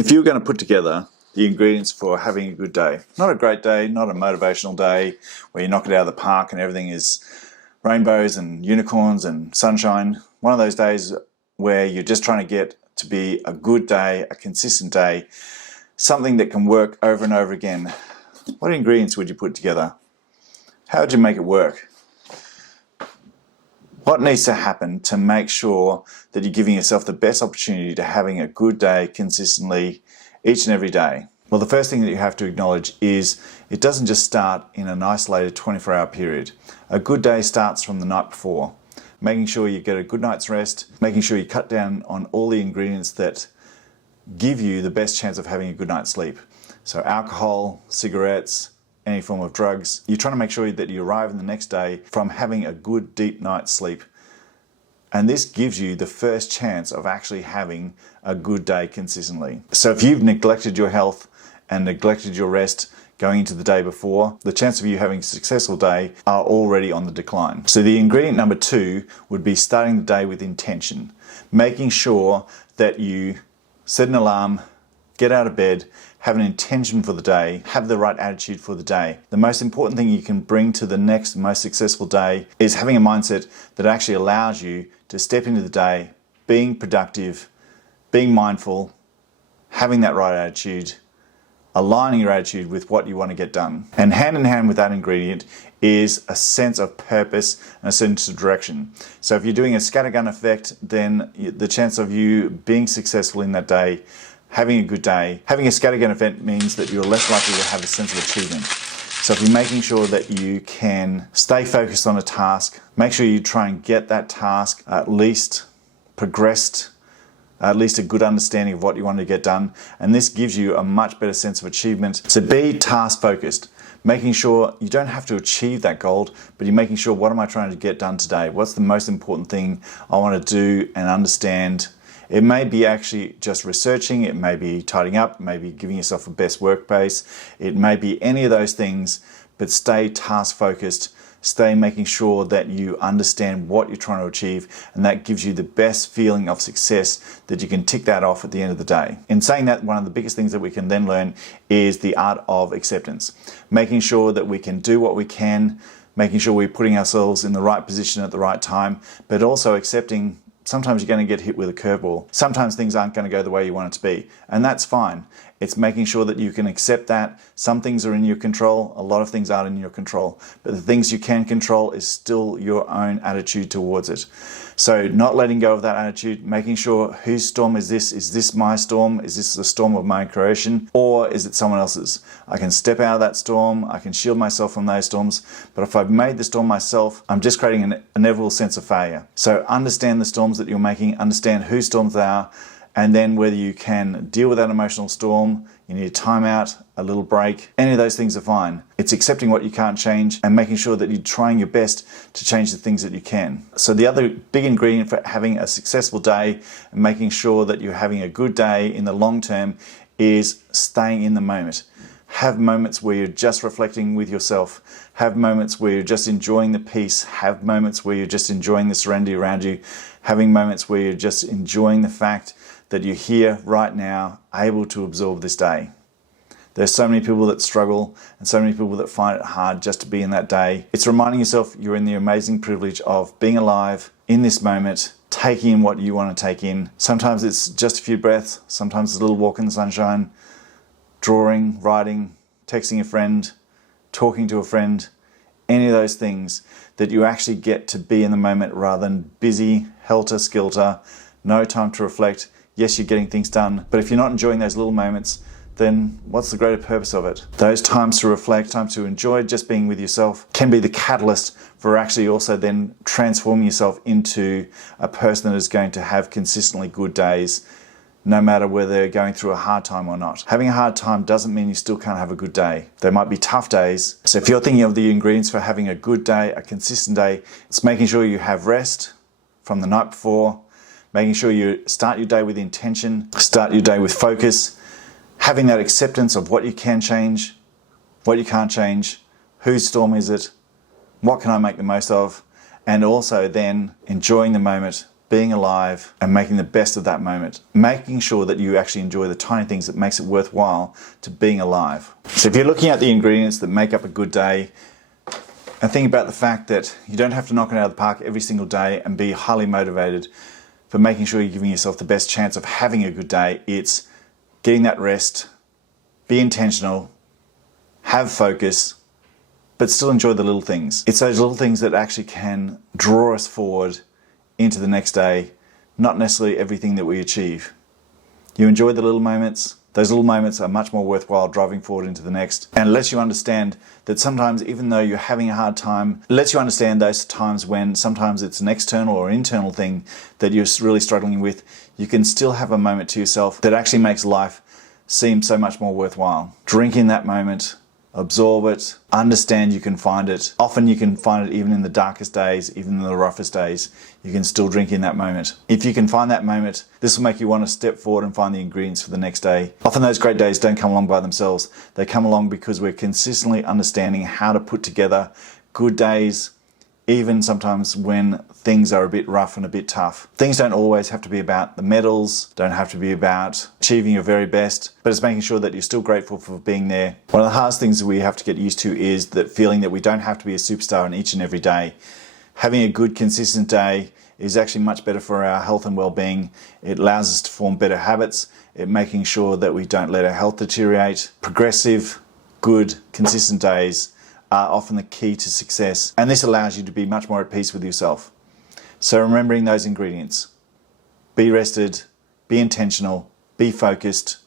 If you were going to put together the ingredients for having a good day, not a great day, not a motivational day where you knock it out of the park and everything is rainbows and unicorns and sunshine, one of those days where you're just trying to get to be a good day, a consistent day, something that can work over and over again, what ingredients would you put together? How would you make it work? What needs to happen to make sure that you're giving yourself the best opportunity to having a good day consistently each and every day? Well, the first thing that you have to acknowledge is it doesn't just start in an isolated 24-hour period. A good day starts from the night before, making sure you get a good night's rest, making sure you cut down on all the ingredients that give you the best chance of having a good night's sleep. So alcohol, cigarettes, any form of drugs. You're trying to make sure that you arrive in the next day from having a good deep night's sleep. And this gives you the first chance of actually having a good day consistently. So if you've neglected your health and neglected your rest going into the day before, the chance of you having a successful day are already on the decline. So the ingredient number 2 would be starting the day with intention. Making sure that you set an alarm, get out of bed, have an intention for the day, have the right attitude for the day. The most important thing you can bring to the next most successful day is having a mindset that actually allows you to step into the day, being productive, being mindful, having that right attitude, aligning your attitude with what you want to get done. And hand in hand with that ingredient is a sense of purpose and a sense of direction. So if you're doing a scattergun effect, then the chance of you being successful in that day, having a good day, having a scattergun event means that you're less likely to have a sense of achievement. So if you're making sure that you can stay focused on a task, make sure you try and get that task at least progressed, at least a good understanding of what you want to get done, and this gives you a much better sense of achievement. So be task focused, making sure you don't have to achieve that goal, but you're making sure, what am I trying to get done today? What's the most important thing I want to do and understand? It may be actually just researching, it may be tidying up, maybe giving yourself a best workplace, it may be any of those things, but stay task focused, stay making sure that you understand what you're trying to achieve, and that gives you the best feeling of success that you can tick that off at the end of the day. In saying that, one of the biggest things that we can then learn is the art of acceptance, making sure that we can do what we can, making sure we're putting ourselves in the right position at the right time, but also accepting sometimes you're going to get hit with a curveball. Sometimes things aren't going to go the way you want it to be, and that's fine. It's making sure that you can accept that. Some things are in your control, a lot of things aren't in your control, but the things you can control is still your own attitude towards it. So not letting go of that attitude, making sure, whose storm is this? Is this my storm? Is this the storm of my creation? Or is it someone else's? I can step out of that storm, I can shield myself from those storms, but if I've made the storm myself, I'm just creating an inevitable sense of failure. So understand the storms that you're making, understand whose storms they are, and then whether you can deal with that emotional storm, you need a timeout, a little break, any of those things are fine. It's accepting what you can't change and making sure that you're trying your best to change the things that you can. So the other big ingredient for having a successful day and making sure that you're having a good day in the long term is staying in the moment. Have moments where you're just reflecting with yourself. Have moments where you're just enjoying the peace. Have moments where you're just enjoying the serenity around you. Having moments where you're just enjoying the fact that you're here right now, able to absorb this day. There's so many people that struggle and so many people that find it hard just to be in that day. It's reminding yourself you're in the amazing privilege of being alive in this moment, taking in what you want to take in. Sometimes it's just a few breaths, sometimes it's a little walk in the sunshine, drawing, writing, texting a friend, talking to a friend, any of those things that you actually get to be in the moment rather than busy, helter-skelter, no time to reflect. Yes, you're getting things done, but if you're not enjoying those little moments, then what's the greater purpose of it? Those times to reflect, times to enjoy just being with yourself can be the catalyst for actually also then transforming yourself into a person that is going to have consistently good days, no matter whether they're going through a hard time or not. Having a hard time doesn't mean you still can't have a good day. There might be tough days. So if you're thinking of the ingredients for having a good day, a consistent day, it's making sure you have rest from the night before, making sure you start your day with intention, start your day with focus, having that acceptance of what you can change, what you can't change, whose storm is it, what can I make the most of, and also then enjoying the moment, being alive, and making the best of that moment. Making sure that you actually enjoy the tiny things that makes it worthwhile to being alive. So if you're looking at the ingredients that make up a good day, and think about the fact that you don't have to knock it out of the park every single day and be highly motivated for making sure you're giving yourself the best chance of having a good day. It's getting that rest, be intentional, have focus, but still enjoy the little things. It's those little things that actually can draw us forward into the next day, not necessarily everything that we achieve. You enjoy the little moments. Those little moments are much more worthwhile driving forward into the next, and lets you understand that sometimes, even though you're having a hard time, lets you understand those times when sometimes it's an external or internal thing that you're really struggling with, you can still have a moment to yourself that actually makes life seem so much more worthwhile. Drink in that moment, absorb it, understand you can find it. Often you can find it even in the darkest days, even in the roughest days. You can still drink in that moment. If you can find that moment, this will make you want to step forward and find the ingredients for the next day. Often those great days don't come along by themselves. They come along because we're consistently understanding how to put together good days, even sometimes when things are a bit rough and a bit tough. Things don't always have to be about the medals, don't have to be about achieving your very best, but it's making sure that you're still grateful for being there. One of the hardest things that we have to get used to is that feeling that we don't have to be a superstar in each and every day. Having a good, consistent day is actually much better for our health and well-being. It allows us to form better habits, making sure that we don't let our health deteriorate. Progressive, good, consistent days are often the key to success, and this allows you to be much more at peace with yourself. So remembering those ingredients: be rested, be intentional, be focused,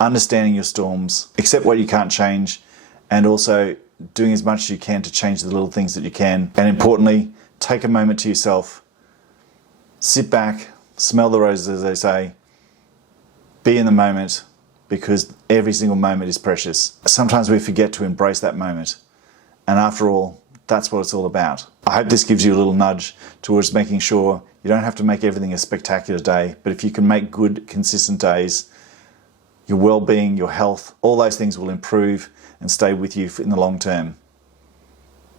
understanding your storms, accept what you can't change, and also doing as much as you can to change the little things that you can. And importantly, take a moment to yourself, sit back, smell the roses, as they say, be in the moment, because every single moment is precious. Sometimes we forget to embrace that moment. And after all, that's what it's all about. I hope this gives you a little nudge towards making sure you don't have to make everything a spectacular day, but if you can make good, consistent days, your well-being, your health, all those things will improve and stay with you in the long term.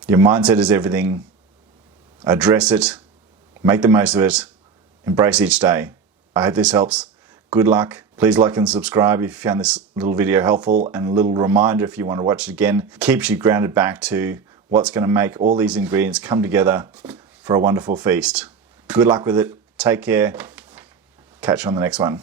Your mindset is everything. Address it, make the most of it, embrace each day. I hope this helps. Good luck. Please like and subscribe if you found this little video helpful, and a little reminder if you want to watch it again. Keeps you grounded back to what's going to make all these ingredients come together for a wonderful feast. Good luck with it. Take care. Catch you on the next one.